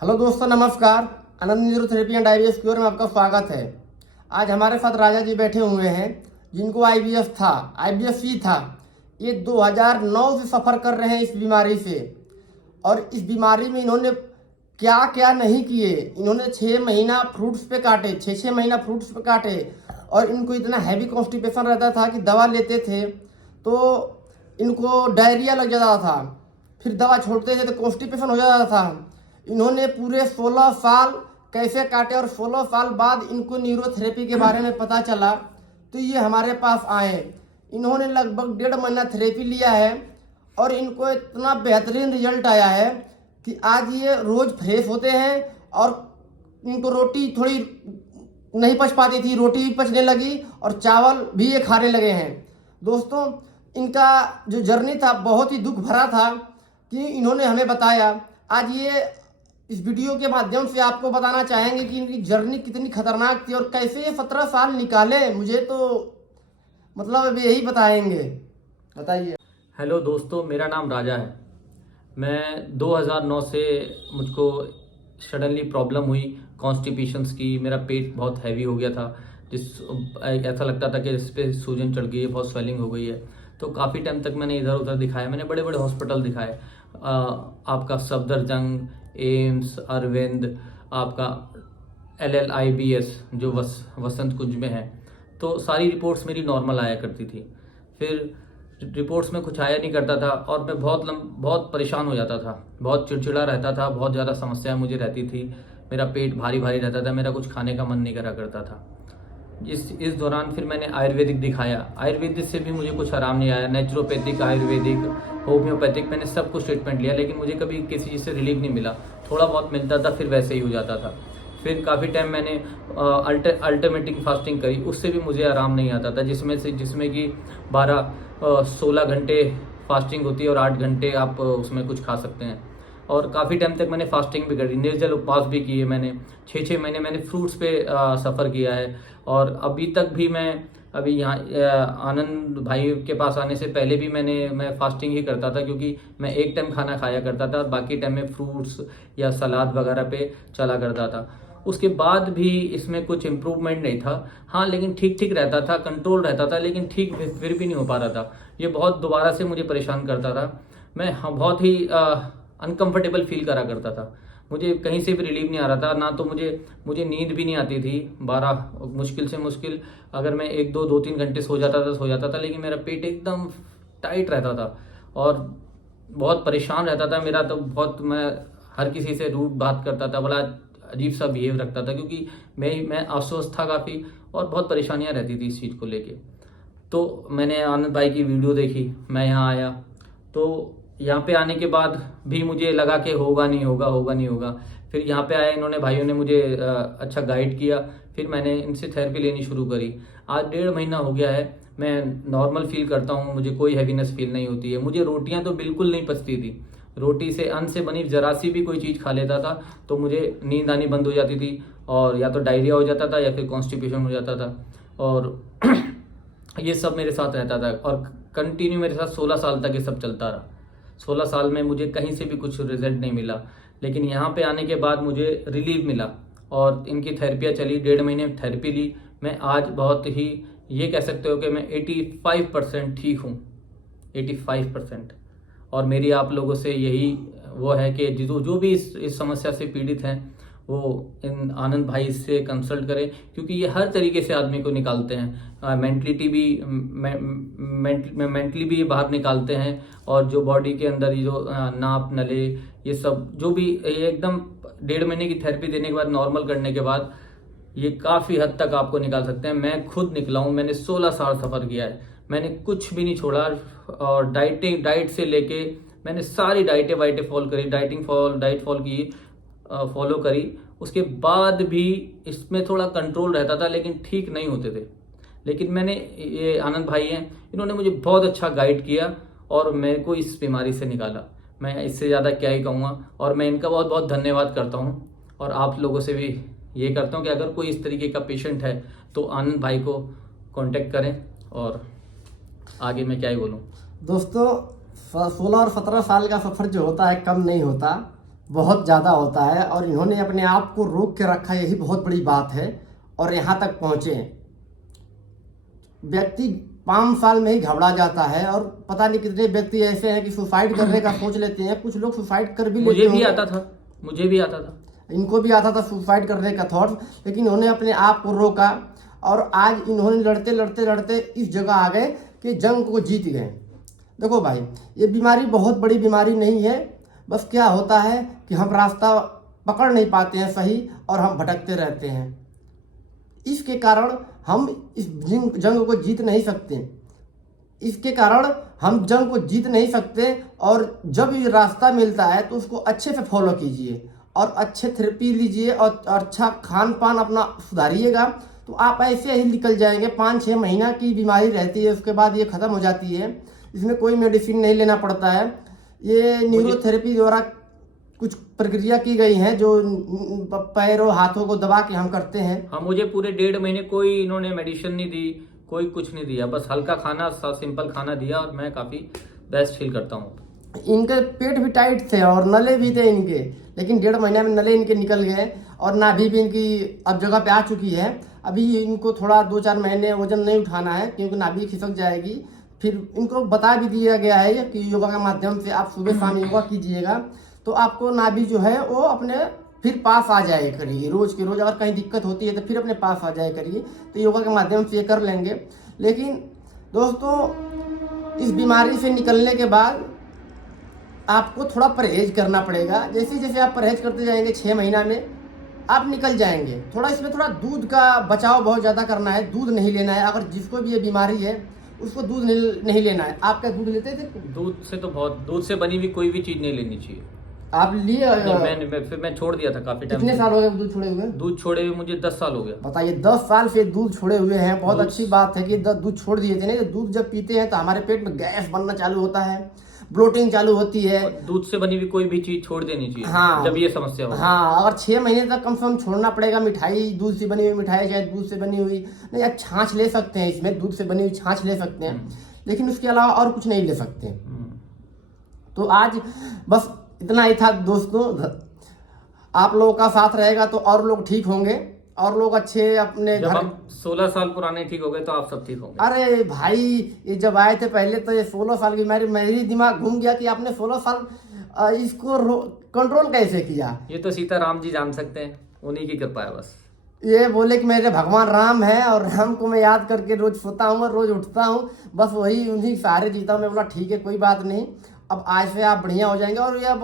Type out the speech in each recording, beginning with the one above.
Hello दोस्तों, नमस्कार। आनंद neurotherapy and IVF cure में आपका स्वागत है। आज हमारे साथ राजा जी बैठे हुए हैं जिनको आईवीएफ था। ये 2009 से सफ़र कर रहे हैं इस बीमारी से, और इस बीमारी में इन्होंने क्या क्या नहीं किए। इन्होंने 6 महीना फ्रूट्स पे काटे, 6 महीना फ्रूट्स पे काटे, और इनको इतना हैवी कॉन्स्टिपेशन रहता था कि दवा लेते थे तो इनको डायरिया लग जाता था। फिर दवा छोड़ते थे तो कॉन्स्टिपेशन हो जाता था। इन्होंने पूरे 16 साल कैसे काटे, और 16 साल बाद इनको न्यूरोथेरेपी के बारे में पता चला तो ये हमारे पास आए। इन्होंने लगभग 1.5 महीना थेरेपी लिया है और इनको इतना बेहतरीन रिजल्ट आया है कि आज ये रोज़ फ्रेश होते हैं, और इनको रोटी थोड़ी नहीं पच पाती थी, रोटी भी पचने लगी और चावल भी ये खाने लगे हैं। दोस्तों, इनका जो जर्नी था बहुत ही दुख भरा था कि इन्होंने हमें बताया। आज ये इस वीडियो के माध्यम से आपको बताना चाहेंगे कि इनकी जर्नी कितनी खतरनाक थी और कैसे ये 17 साल निकाले। मुझे तो मतलब अब यही बताएंगे। बताइए। हेलो दोस्तों, मेरा नाम राजा है। मैं 2009 से मुझको सडनली प्रॉब्लम हुई कॉन्स्टिपेशंस की। मेरा पेट बहुत हैवी हो गया था, ऐसा लगता था कि इस पे सूजन चढ़ गई है, बहुत स्वेलिंग हो गई है। तो काफ़ी टाइम तक मैंने इधर उधर दिखाया, मैंने बड़े बड़े हॉस्पिटल दिखाए। आपका सफदरजंग, एम्स, अरविंद, आपका LLIBS जो वसंत कुंज में है। तो सारी रिपोर्ट्स मेरी नॉर्मल आया करती थी। फिर रिपोर्ट्स में कुछ आया नहीं करता था और मैं बहुत परेशान हो जाता था, बहुत चिड़चिड़ा रहता था, बहुत ज़्यादा समस्याएं मुझे रहती थी। मेरा पेट भारी भारी रहता था, मेरा कुछ खाने का मन नहीं करा करता था। इस दौरान फिर मैंने आयुर्वेदिक दिखाया। आयुर्वेदिक से भी मुझे कुछ आराम नहीं आया। नेचुरोपैथिक, आयुर्वेदिक, होम्योपैथिक, मैंने सब कुछ ट्रीटमेंट लिया, लेकिन मुझे कभी किसी चीज़ से रिलीफ नहीं मिला। थोड़ा बहुत मिलता था, फिर वैसे ही हो जाता था। फिर काफ़ी टाइम मैंने अल्टरनेटिंग फास्टिंग करी, उससे भी मुझे आराम नहीं आता था, जिसमें कि 16 घंटे फास्टिंग होती है और 8 घंटे आप उसमें कुछ खा सकते हैं। और काफ़ी टाइम तक मैंने फास्टिंग भी करी, निर्जल उपवास भी किए मैंने। 6 महीने मैंने फ्रूट्स पे सफ़र किया है। और अभी तक भी अभी यहाँ आनंद भाई के पास आने से पहले भी मैं फास्टिंग ही करता था, क्योंकि मैं एक टाइम खाना खाया करता था और बाकी टाइम में फ्रूट्स या सलाद वगैरह पे चला करता था। उसके बाद भी इसमें कुछ इम्प्रूवमेंट नहीं था। हाँ, लेकिन ठीक ठीक रहता था, कंट्रोल रहता था, लेकिन ठीक फिर भी नहीं हो पा रहा था। ये बहुत दोबारा से मुझे परेशान करता था। मैं बहुत ही अनकंफर्टेबल फील करा करता था। मुझे कहीं से भी रिलीफ नहीं आ रहा था ना। तो मुझे नींद भी नहीं आती थी। 12 मुश्किल से मुश्किल अगर मैं 2-3 घंटे सो जाता था, लेकिन मेरा पेट एकदम टाइट रहता था और बहुत परेशान रहता था। मेरा तो बहुत, मैं हर किसी से रूड बात करता था, बड़ा अजीब सा बिहेव रखता था, क्योंकि मैं अस्वस्थ था काफ़ी और बहुत परेशानियां रहती थी इस चीज़ को लेके। तो मैंने आनंद भाई की वीडियो देखी, मैं यहाँ आया। तो यहाँ पे आने के बाद भी मुझे लगा कि होगा नहीं होगा। फिर यहाँ पे आए, इन्होंने भाइयों ने मुझे अच्छा गाइड किया। फिर मैंने इनसे थेरेपी लेनी शुरू करी। आज 1.5 महीना हो गया है, मैं नॉर्मल फील करता हूँ, मुझे कोई हैवीनेस फील नहीं होती है। मुझे रोटियाँ तो बिल्कुल नहीं पचती थी। रोटी से, अन्न से बनी जरा सी भी कोई चीज़ खा लेता था तो मुझे नींद आनी बंद हो जाती थी, और या तो डायरिया हो जाता था या फिर कॉन्स्टिपेशन हो जाता था। और ये सब मेरे साथ रहता था और कंटिन्यू मेरे साथ 16 साल तक ये सब चलता रहा। 16 साल में मुझे कहीं से भी कुछ रिजल्ट नहीं मिला, लेकिन यहाँ पे आने के बाद मुझे रिलीफ मिला और इनकी थेरेपियाँ चली। 1.5 महीने थेरेपी ली। मैं आज बहुत ही, ये कह सकते हो कि मैं 85% ठीक हूँ, 85%। और मेरी आप लोगों से यही वो है कि जो भी इस समस्या से पीड़ित हैं वो इन आनंद भाई से कंसल्ट करें, क्योंकि ये हर तरीके से आदमी को निकालते हैं। मेंटली भी ये बाहर निकालते हैं, और जो बॉडी के अंदर ये जो नाप नले, ये सब जो भी, ये एकदम 1.5 महीने की थेरेपी देने के बाद, नॉर्मल करने के बाद, ये काफ़ी हद तक आपको निकाल सकते हैं। मैं खुद निकला हूँ, मैंने 16 साल सफ़र किया है, मैंने कुछ भी नहीं छोड़ा। और डाइट से लेके मैंने सारी डाइट फॉलो करी, डाइट फॉलो करी। उसके बाद भी इसमें थोड़ा कंट्रोल रहता था, लेकिन ठीक नहीं होते थे। लेकिन ये आनंद भाई हैं, इन्होंने मुझे बहुत अच्छा गाइड किया और मेरे को इस बीमारी से निकाला। मैं इससे ज़्यादा क्या ही कहूँगा, और मैं इनका बहुत बहुत धन्यवाद करता हूँ। और आप लोगों से भी ये करता हूँ कि अगर कोई इस तरीके का पेशेंट है तो आनंद भाई को कांटेक्ट करें। और आगे मैं क्या ही बोलूँ। दोस्तों, 16 और 17 साल का सफ़र जो होता है कम नहीं होता। बहुत ज़्यादा होता है और इन्होंने अपने आप को रोक के रखा, यही बहुत बड़ी बात है और यहाँ तक पहुँचे। व्यक्ति 5 साल में ही घबरा जाता है और पता नहीं कितने व्यक्ति ऐसे हैं कि सुसाइड करने का सोच लेते हैं। कुछ लोग सुसाइड कर भी लेते मुझे भी होंगे। आता था, इनको भी आता था सुसाइड करने का थॉट, लेकिन इन्होंने अपने आप को रोका और आज इन्होंने लड़ते लड़ते लड़ते इस जगह आ गए कि जंग को जीत गए। देखो भाई, ये बीमारी बहुत बड़ी बीमारी नहीं है, बस क्या होता है कि हम रास्ता पकड़ नहीं पाते हैं सही और हम भटकते रहते हैं। इसके कारण हम इस जंग को जीत नहीं सकते। इसके कारण हम जंग को जीत नहीं सकते और जब ये रास्ता मिलता है तो उसको अच्छे से फॉलो कीजिए और अच्छे थेरेपी लीजिए और अच्छा खान पान अपना सुधारिएगा तो आप ऐसे ही निकल जाएंगे। 5-6 महीना की बीमारी रहती है, उसके बाद ये ख़त्म हो जाती है। इसमें कोई मेडिसिन नहीं लेना पड़ता है। ये न्यूरोथेरेपी द्वारा कुछ प्रक्रिया की गई हैं जो पैरों हाथों को दबा के हम करते हैं। हाँ, मुझे पूरे 1.5 महीने कोई इन्होंने मेडिसिन नहीं दी, कोई कुछ नहीं दिया, बस हल्का खाना, सिंपल खाना दिया और मैं काफ़ी बेस्ट फील करता हूँ। इनके पेट भी टाइट थे और नले भी थे इनके, लेकिन 1.5 महीने में नले इनके निकल गए और नाभि भी इनकी अब जगह पे आ चुकी है। अभी इनको थोड़ा 2-4 महीने वजन नहीं उठाना है क्योंकि नाभि खिसक जाएगी। फिर इनको बता भी दिया गया है कि योगा के माध्यम से आप सुबह शाम योगा कीजिएगा तो आपको नाभि जो है वो अपने फिर पास आ जाए करिए। रोज़ के रोज़ अगर कहीं दिक्कत होती है तो फिर अपने पास आ जाए करिए, तो योगा के माध्यम से ये कर लेंगे। लेकिन दोस्तों, इस बीमारी से निकलने के बाद आपको थोड़ा परहेज करना पड़ेगा। जैसे जैसे आप परहेज करते जाएंगे 6 महीना में आप निकल जाएंगे। थोड़ा इसमें थोड़ा दूध का बचाव बहुत ज़्यादा करना है, दूध नहीं लेना है। अगर जिसको भी ये बीमारी है उसको दूध नहीं लेना है। आप क्या दूध लेते थे? दूध से बनी हुई कोई भी चीज़ नहीं लेनी चाहिए। आप लिए? फिर मैं छोड़ दिया था काफी टाइम। कितने साल हो गए दूध छोड़े हुए? दूध छोड़े हुए मुझे 10 साल हो गया। बताइए, 10 साल से दूध छोड़े हुए हैं। बहुत अच्छी बात है कि दूध छोड़ दिए थे। नहीं तो दूध जब पीते हैं तो हमारे पेट में गैस बनना चालू होता है, ब्लोटिंग चालू होती है। दूध से बनी हुई कोई भी चीज छोड़ देनी चाहिए। हाँ, जब ये समस्या हो। हाँ, अगर 6 महीने तक कम से कम छोड़ना पड़ेगा। मिठाई, दूध से बनी हुई मिठाई, चाहे दूध से बनी हुई नहीं, आप छाछ ले सकते हैं, इसमें दूध से बनी हुई छाछ ले सकते हैं, लेकिन उसके अलावा और कुछ नहीं ले सकते। तो आज बस इतना ही था दोस्तों। आप लोगों का साथ रहेगा तो और लोग ठीक होंगे और लोग अच्छे अपने जब घर। हम 16 साल पुराने ठीक हो गए तो आप सब ठीक होंगे। अरे भाई, ये जब आए थे पहले तो ये 16 साल की मेरी दिमाग घूम गया कि आपने 16 साल इसको कंट्रोल कैसे किया। ये तो सीताराम जी जान सकते हैं, उन्हीं की कृपा है बस। ये बोले कि मेरे भगवान राम है और राम को मैं याद करके रोज सोता हूँ और रोज उठता हूँ, बस वही उन्हीं सहारे जीता हूँ। मैं बोला ठीक है, कोई बात नहीं, अब आज से आप बढ़िया हो जाएंगे। और ये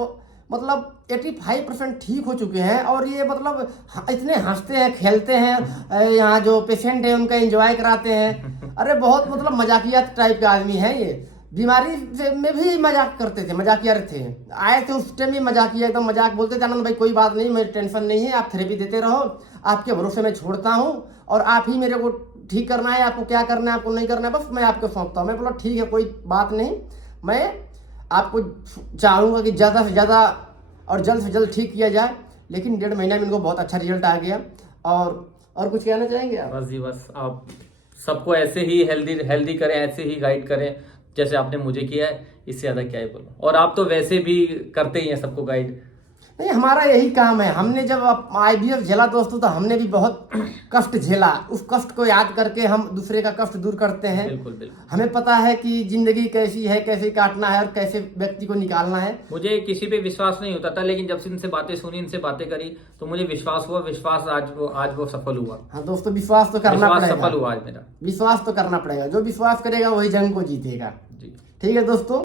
मतलब 85% ठीक हो चुके हैं और ये मतलब इतने हंसते हैं, खेलते हैं, यहाँ जो पेशेंट है उनका एंजॉय कराते हैं। अरे बहुत मतलब मजाकिया टाइप के आदमी है ये। बीमारी से में भी मजाक करते थे, मजाकिया थे। आए थे उस टाइम भी मजाकिया, एकदम मजाक बोलते थे, आनंद भाई कोई बात नहीं, मेरी टेंशन नहीं है, आप थेरेपी देते रहो, आपके भरोसे में छोड़ता हूँ और आप ही मेरे को ठीक करना है, आपको क्या करना है आपको नहीं करना है, बस मैं आपको सौंपता हूँ। मैं बोला ठीक है, कोई बात नहीं, मैं आपको चाहूँगा कि ज़्यादा से ज़्यादा और जल्द से जल्द ठीक किया जाए। लेकिन 1.5 महीने में इनको बहुत अच्छा रिजल्ट आ गया। और कुछ कहना चाहेंगे आप? बस जी, बस आप सबको ऐसे ही हेल्दी करें, ऐसे ही गाइड करें जैसे आपने मुझे किया है। इससे ज़्यादा क्या ही बोलूं। और आप तो वैसे भी करते ही हैं सबको गाइड। नहीं, हमारा यही काम है। हमने जब IVF झेला दोस्तों तो हमने भी बहुत कष्ट झेला। उस कष्ट को याद करके हम दूसरे का कष्ट दूर करते हैं। बिल्कुल बिल्कुल। हमें पता है कि जिंदगी कैसी है, कैसे काटना है और कैसे व्यक्ति को निकालना है। मुझे किसी पे विश्वास नहीं होता था, लेकिन जब से इनसे बातें सुनी, इनसे बातें करी तो मुझे विश्वास हुआ। विश्वास आज वो सफल हुआ। हाँ दोस्तों, विश्वास तो करना पड़ेगा। सफल हुआ आज मेरा। विश्वास तो करना पड़ेगा। जो विश्वास करेगा वही जंग को जीतेगा। जी ठीक है दोस्तों।